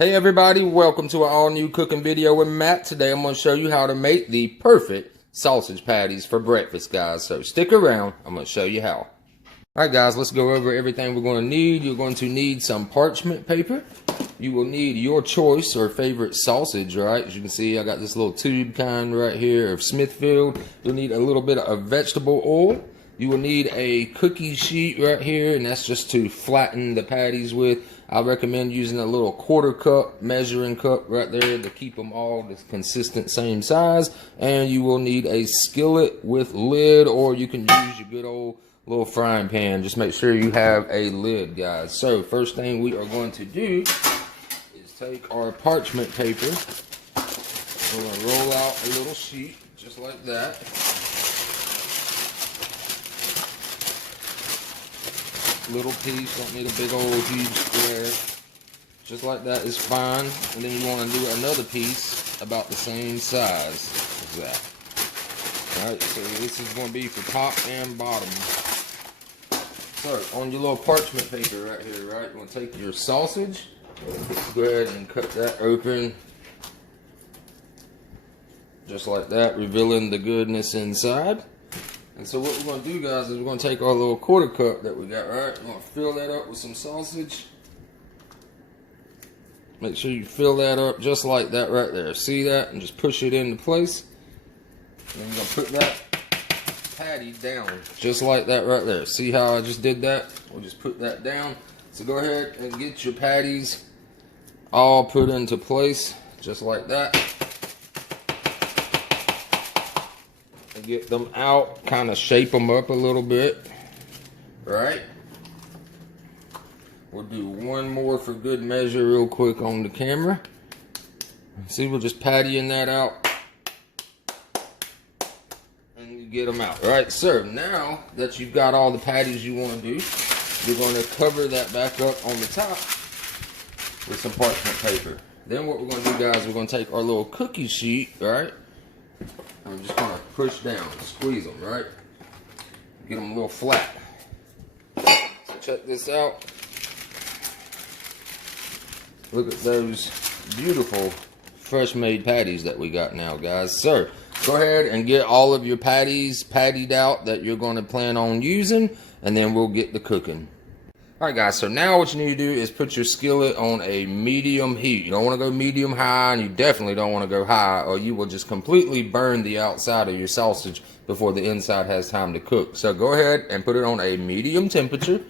Hey everybody, welcome to an all new cooking video with Matt. Today I'm going to show you how to make the perfect sausage patties for breakfast, guys. So stick around, I'm going to show you how. Alright guys, let's go over everything we're going to need. You're going to need some parchment paper. You will need your choice or favorite sausage, right? As you can see, I got this little tube kind right here of Smithfield. You'll need a little bit of vegetable oil. You will need a cookie sheet right here, and that's just to flatten the patties with. I recommend using a little 1/4 cup measuring cup right there to keep them all the consistent same size. And you will need a skillet with lid, or you can use your good old little frying pan. Just make sure you have a lid, guys. So first thing we are going to do is take our parchment paper. We're going to roll out a little sheet just like that. Little piece, don't need a big old huge square. Just like that is fine. And then you want to do another piece about the same size as that. Alright, so this is going to be for top and bottom. So on your little parchment paper right here, right, you want to take your sausage, go ahead and cut that open just like that, revealing the goodness inside. And so what we're going to do, guys, is we're going to take our little 1/4 cup that we got, right? We're going to fill that up with some sausage. Make sure you fill that up just like that right there. See that? And just push it into place. And then you're going to put that patty down just like that right there. See how I just did that? We'll just put that down. So go ahead and get your patties all put into place just like that. Get them out, kind of shape them up a little bit, right? We'll do one more for good measure real quick on the camera. See, we're just pattying that out and you get them out, right? So now that you've got all the patties you want to do, you're going to cover that back up on the top with some parchment paper. Then what we're going to do, guys, we're going to take our little cookie sheet, right? I'm just going to push down, squeeze them, right? Get them a little flat. So check this out. Look at those beautiful fresh made patties that we got now, guys. So go ahead and get all of your patties pattied out that you're going to plan on using, and then we'll get to cooking. Alright guys, so now what you need to do is put your skillet on a medium heat. You don't want to go medium high, and you definitely don't want to go high, or you will just completely burn the outside of your sausage before the inside has time to cook. So go ahead and put it on a medium temperature,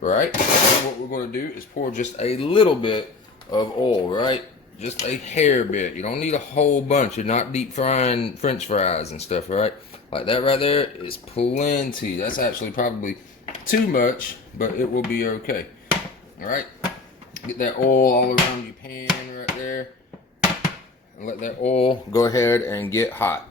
right? And what we're going to do is pour just a little bit of oil, right? Just a hair bit. You don't need a whole bunch. You're not deep frying French fries and stuff, right? Like that right there is plenty. That's actually probably too much, but it will be okay. All right, get that oil all around your pan right there, and let that oil go ahead and get hot.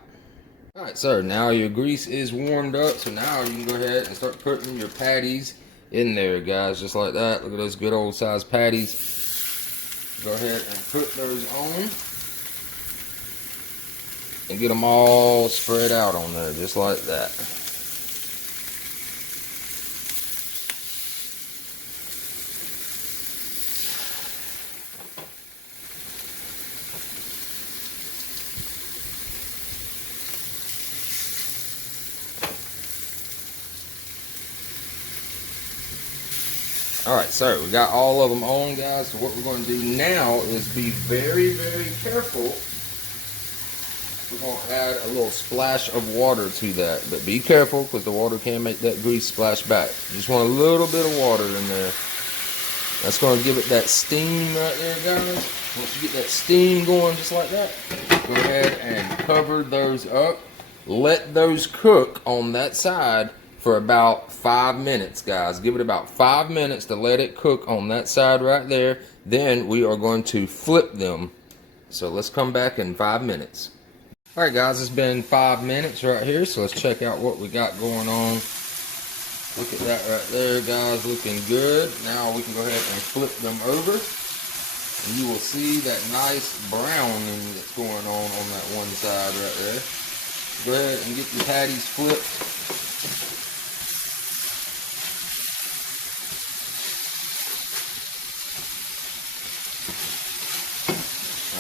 All right, so now your grease is warmed up, so now you can go ahead and start putting your patties in there, guys, just like that. Look at those good old sized patties. Go ahead and put those on and get them all spread out on there, just like that. Alright, so we got all of them on, guys. So what we're going to do now is be very, very careful. We're going to add a little splash of water to that. But be careful, because the water can make that grease splash back. You just want a little bit of water in there. That's going to give it that steam right there, guys. Once you get that steam going just like that, go ahead and cover those up. Let those cook on that side for about 5 minutes, guys. Give it about 5 minutes to let it cook on that side right there. Then we are going to flip them. So let's come back in 5 minutes. All right, guys, it's been 5 minutes right here. So let's check out what we got going on. Look at that right there, guys, looking good. Now we can go ahead and flip them over. And you will see that nice browning that's going on that one side right there. Go ahead and get your patties flipped.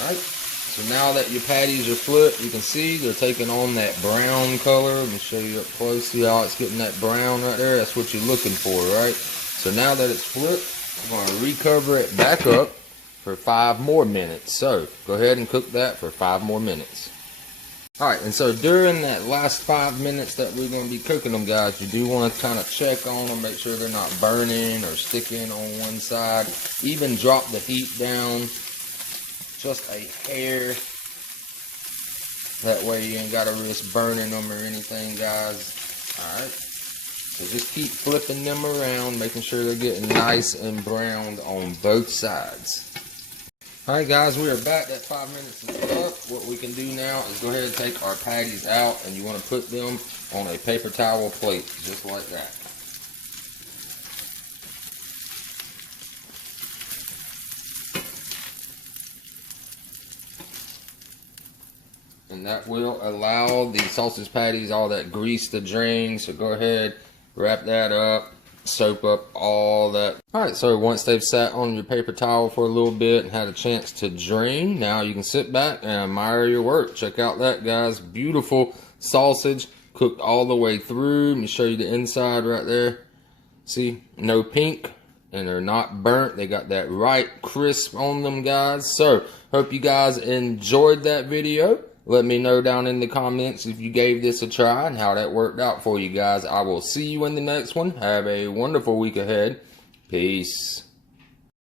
Alright, so now that your patties are flipped, you can see they're taking on that brown color. Let me show you up close. See how it's getting that brown right there? That's what you're looking for, right? So now that it's flipped, we're going to recover it back up for 5 more minutes. So go ahead and cook that for 5 more minutes. Alright, and so during that last 5 minutes that we're going to be cooking them, guys, you do want to kind of check on them, make sure they're not burning or sticking on one side. Even drop the heat down just a hair. That way you ain't got to risk burning them or anything, guys. Alright, so just keep flipping them around, making sure they're getting nice and browned on both sides. Alright guys, we are back. That 5 minutes is up. What we can do now is go ahead and take our patties out, and you want to put them on a paper towel plate, just like that. And that will allow the sausage patties, all that grease to drain. So go ahead, wrap that up. Soap up all that. Alright, so once they've sat on your paper towel for a little bit and had a chance to drain, now you can sit back and admire your work. Check out that, guys. Beautiful sausage, cooked all the way through. Let me show you the inside right there. See, no pink, and they're not burnt. They got that right crisp on them, guys. So, hope you guys enjoyed that video. Let me know down in the comments if you gave this a try and how that worked out for you guys. I will see you in the next one. Have a wonderful week ahead. Peace.